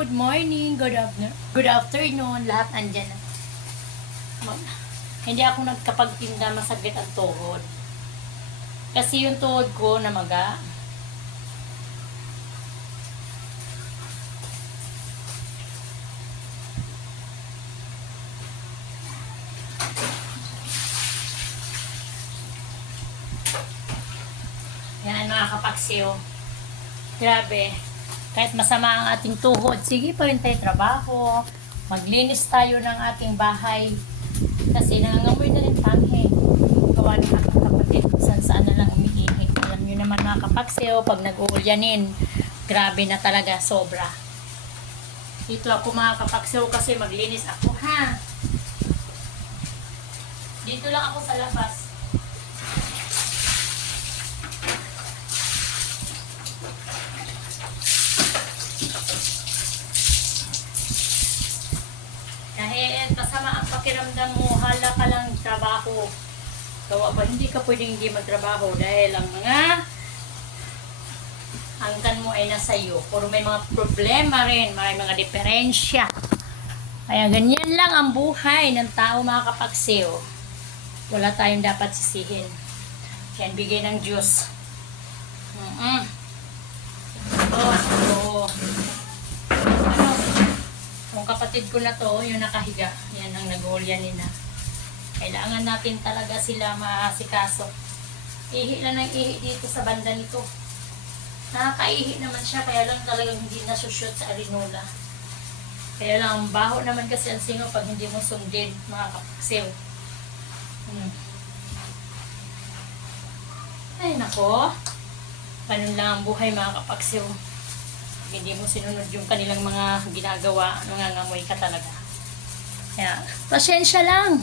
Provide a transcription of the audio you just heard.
good morning, good afternoon, lahat andyan na. Hindi ako nagkapagtinda, masakit ang tuhod. Kasi yung tuhod ko namaga. Yan mga kapaksiw. Grabe. Kahit masama ang ating tuhod, sige pa rin tayo trabaho. Maglinis tayo ng ating bahay. Kasi nangangamoy na rin tanghe. Gawa ng aking kapatid. Saan na lang umiihi. Alam nyo naman mga kapaksiw, pag nag-uulyanin, grabe na talaga, sobra. Dito ako mga kapaksiw kasi maglinis ako ha. Dito lang ako sa labas. Dahil masama ang pakiramdam mo, hala ka lang trabaho. Gawa ba, hindi ka pwedeng hindi magtrabaho dahil ang mga hanggan mo ay nasa iyo. Puro may mga problema rin, may mga diferensya. Kaya ganyan lang ang buhay ng tao mga kapaksiw. Wala tayong dapat sisihin. Yan, bigay ng Diyos. Yung kapatid ko na to, yung nakahiga, yan ang nag-uulyanin na. Kailangan natin talaga sila maasikaso. Ihi lang ng ihi dito sa banda nito. Nakakaihi naman siya, kaya lang talagang hindi nasushoot sa arinola. Kaya lang, baho naman kasi ang singo pag hindi mo sundin, mga kapaksiw. Ay nako, ganun lang ang buhay mga kapaksiw. Hindi mo sinunod yung kanilang mga ginagawa, nangangamoy ka talaga. Kaya, pasensya lang.